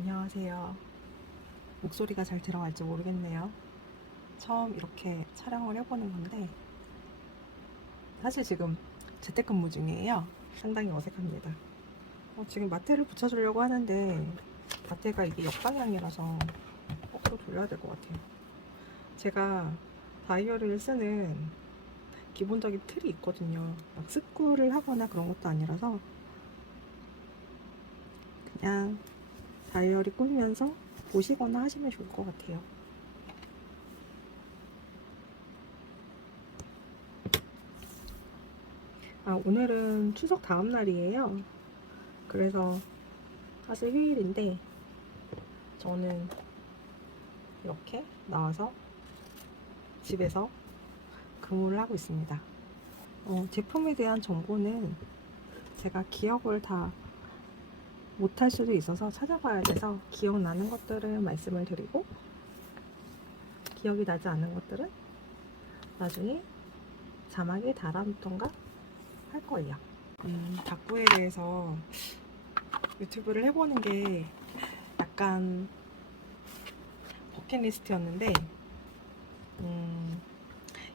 안녕하세요. 목소리가 잘 들어갈지 모르겠네요. 처음 이렇게 촬영을 해보는 건데, 사실 지금 재택근무 중이에요. 상당히 어색합니다. 어, 지금 마테를 붙여주려고 하는데, 마테가 이게 역방향이라서 거꾸로 돌려야 될 것 같아요. 제가 다이어리를 쓰는 기본적인 틀이 있거든요. 막 습구를 하거나 그런 것도 아니라서, 그냥 다이어리 꾸미면서 보시거나 하시면 좋을 것 같아요. 아, 오늘은 추석 다음 날이에요. 그래서 사실 휴일인데 저는 이렇게 나와서 집에서 근무를 하고 있습니다. 어, 제품에 대한 정보는 제가 기억을 다 못할 수도 있어서 찾아봐야 돼서 기억나는 것들을 말씀을 드리고 기억이 나지 않는 것들은 나중에 자막에 달아놓던가 할 거예요. 음, 닭구에 대해서 유튜브를 해보는 게 약간 버킷리스트였는데 음,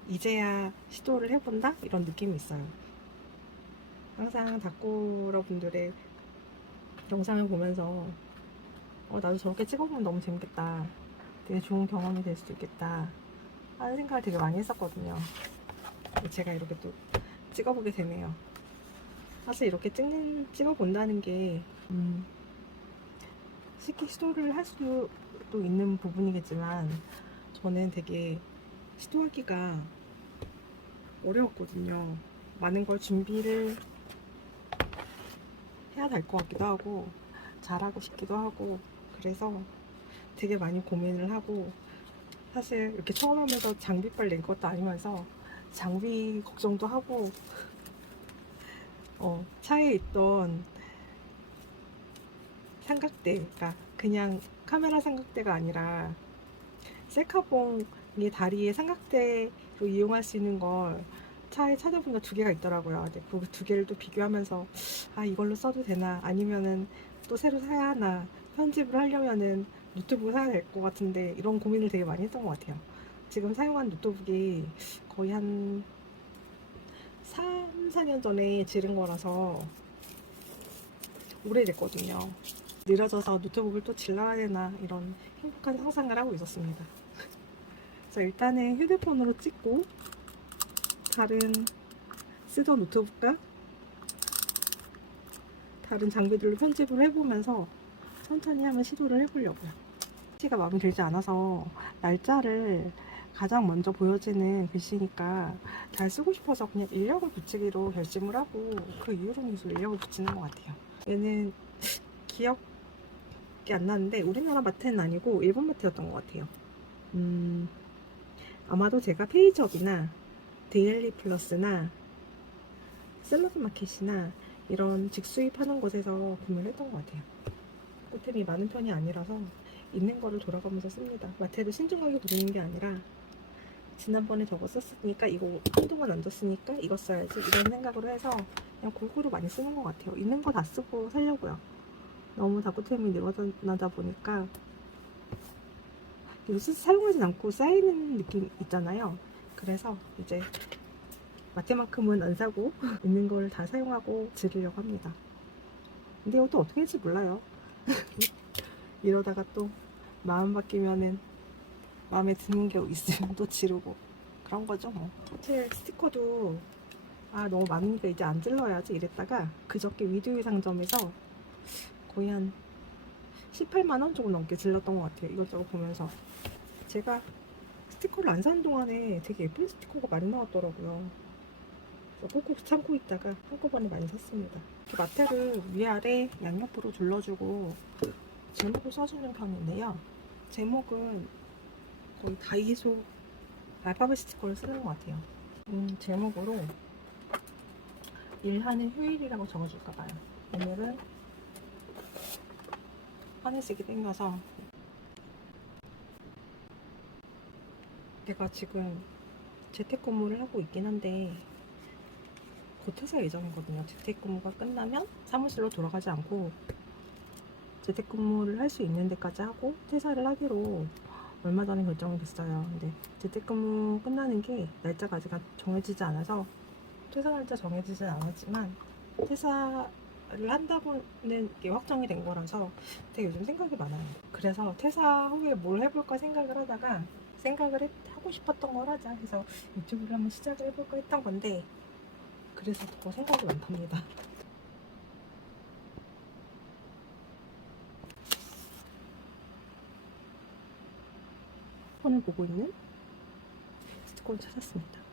이제야 시도를 해본다 이런 느낌이 있어요. 항상 닭구러 분들의 영상을 보면서 어, 나도 저렇게 찍어보면 너무 재밌겠다. 되게 좋은 경험이 될 수도 있겠다. 하는 생각을 되게 많이 했었거든요. 제가 이렇게 또 찍어보게 되네요. 사실 이렇게 찍는, 찍어본다는 게, 음, 쉽게 시도를 할 수도 있는 부분이겠지만, 저는 되게 시도하기가 어려웠거든요. 많은 걸 준비를 해야 될 것 같기도 하고 잘하고 싶기도 하고 그래서 되게 많이 고민을 하고 사실 이렇게 처음 하면서 장비빨 낸 것도 아니면서 장비 걱정도 하고 어, 차에 있던 삼각대 그러니까 그냥 카메라 삼각대가 아니라 셀카봉이 다리에 삼각대로 이용할 수 있는 걸 차에 찾아보니까 두 개가 있더라고요. 근데 그 두 개를 또 비교하면서 아 이걸로 써도 되나 아니면은 또 새로 사야 하나 편집을 하려면은 노트북을 사야 될 것 같은데 이런 고민을 되게 많이 했던 것 같아요. 지금 사용한 노트북이 거의 한 3, 4년 전에 지른 거라서 오래됐거든요. 느려져서 노트북을 또 질러야 되나 이런 행복한 상상을 하고 있었습니다. 그래서 일단은 휴대폰으로 찍고 다른 쓰던 노트북과 다른 장비들로 편집을 해보면서 천천히 한번 시도를 해보려고요. 글씨가 마음에 들지 않아서 날짜를 가장 먼저 보여지는 글씨니까 잘 쓰고 싶어서 그냥 인력을 붙이기로 결심을 하고 그 이후로는 계속 인력을 붙이는 것 같아요. 얘는 기억이 안 나는데 우리나라 마트는 아니고 일본 마트였던 것 같아요. 음, 아마도 제가 페이지업이나 데일리 플러스나 샐러드 마켓이나 이런 직수입하는 곳에서 구매를 했던 것 같아요. 아이템이 많은 편이 아니라서 있는 거를 돌아가면서 씁니다. 마트에도 신중하게 고르는 게 아니라 지난번에 저거 썼으니까 이거 한동안 안 줬으니까 이거 써야지 이런 생각으로 해서 그냥 골고루 많이 쓰는 것 같아요. 있는 거 다 쓰고 살려고요. 너무 다꾸템이 늘어나다 보니까 요새 사용하지 않고 쌓이는 느낌 있잖아요. 그래서 이제 마테만큼은 안 사고 있는 걸다 사용하고 지르려고 합니다. 근데 이것도 어떻게 할지 몰라요. 이러다가 또 마음 바뀌면은 마음에 드는 게 있으면 또 지르고 그런 거죠 뭐. 사실 스티커도 아 너무 많으니까 이제 안 질러야지 이랬다가 그저께 위드위 상점에서 거의 한 18만 원 조금 넘게 질렀던 것 같아요. 이것저것 보면서 제가 스티커를 안 사는 동안에 되게 예쁜 스티커가 많이 나왔더라고요. 꼭꼭 참고 있다가 한꺼번에 많이 샀습니다. 이렇게 마테를 위아래 양옆으로 둘러주고 제목을 써주는 편인데요. 제목은 거의 다이소 알파벳 스티커를 쓰는 것 같아요. 음, 제목으로 일하는 휴일이라고 적어줄까 봐요. 오늘은 하늘색이 땡겨서 제가 지금 재택근무를 하고 있긴 한데 곧 퇴사 예정이거든요. 재택근무가 끝나면 사무실로 돌아가지 않고 재택근무를 할 수 있는 데까지 하고 퇴사를 하기로 얼마 전에 결정이 됐어요. 근데 재택근무 끝나는 게 날짜가 아직 정해지지 않아서 퇴사 날짜 정해지진 않았지만 퇴사를 한다고는 게 확정이 된 거라서 되게 요즘 생각이 많아요. 그래서 퇴사 후에 뭘 해볼까 생각을 하다가 생각을 했- 하고 싶었던 걸 하자 해서 유튜브를 한번 시작을 해볼까 했던 건데 그래서 더 생각이 많답니다. 폰을 보고 있는 스티커를 찾았습니다.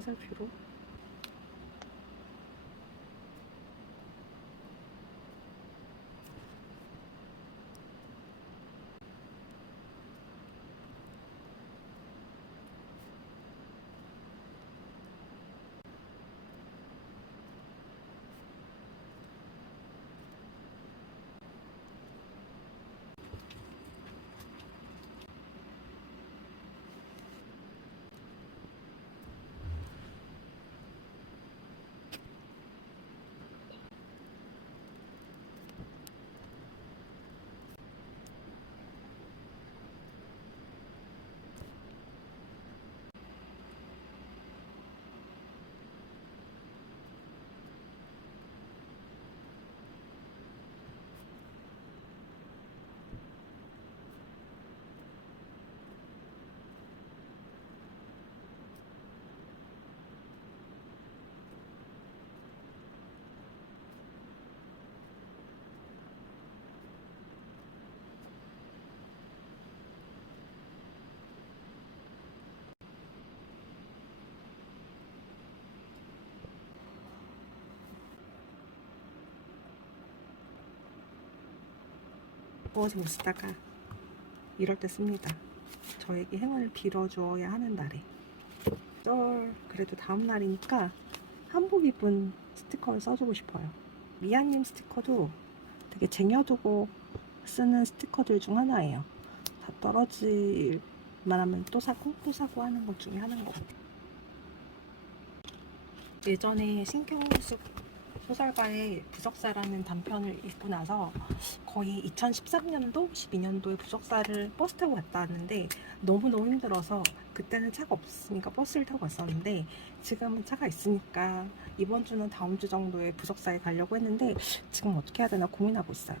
화살표로 무엇을 못 쓰다가 이럴 때 씁니다. 저에게 행운을 빌어주어야 하는 날에. 쩔, 그래도 다음 날이니까 한복 입은 스티커를 써주고 싶어요. 미아님 스티커도 되게 쟁여두고 쓰는 스티커들 중 하나예요. 다 떨어질 만하면 또 사고 또 사고 하는 것 중에 하나인 것 같아요. 예전에 신경숙 소설가의 부적사라는 단편을 읽고 나서 거의 2013년도, 12년도에 부적사를 버스 타고 갔다 왔는데 너무너무 힘들어서 그때는 차가 없으니까 버스를 타고 갔었는데 지금은 차가 있으니까 이번 주는 다음 주 정도에 부적사에 가려고 했는데 지금 어떻게 해야 되나 고민하고 있어요.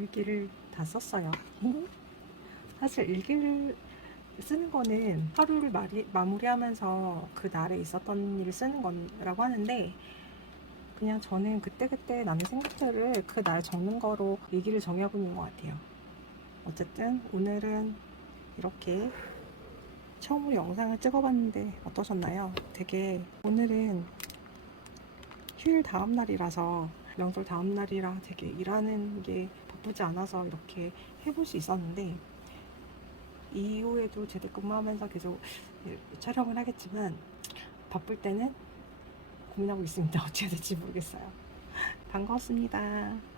일기를 다 썼어요. 사실 일기를 쓰는 거는 하루를 마리, 마무리하면서 그 날에 있었던 일을 쓰는 거라고 하는데 그냥 저는 그때그때 남의 생각들을 그 날 적는 거로 일기를 정해하고 있는 것 같아요. 어쨌든 오늘은 이렇게 처음으로 영상을 찍어봤는데 어떠셨나요? 되게 오늘은 휴일 다음 날이라서 명절 다음 날이라 되게 일하는 게 바쁘지 않아서 이렇게 해볼 수 있었는데 이후에도 재택근무하면서 계속 촬영을 하겠지만 바쁠 때는 고민하고 있습니다. 어떻게 될지 모르겠어요. 반가웠습니다.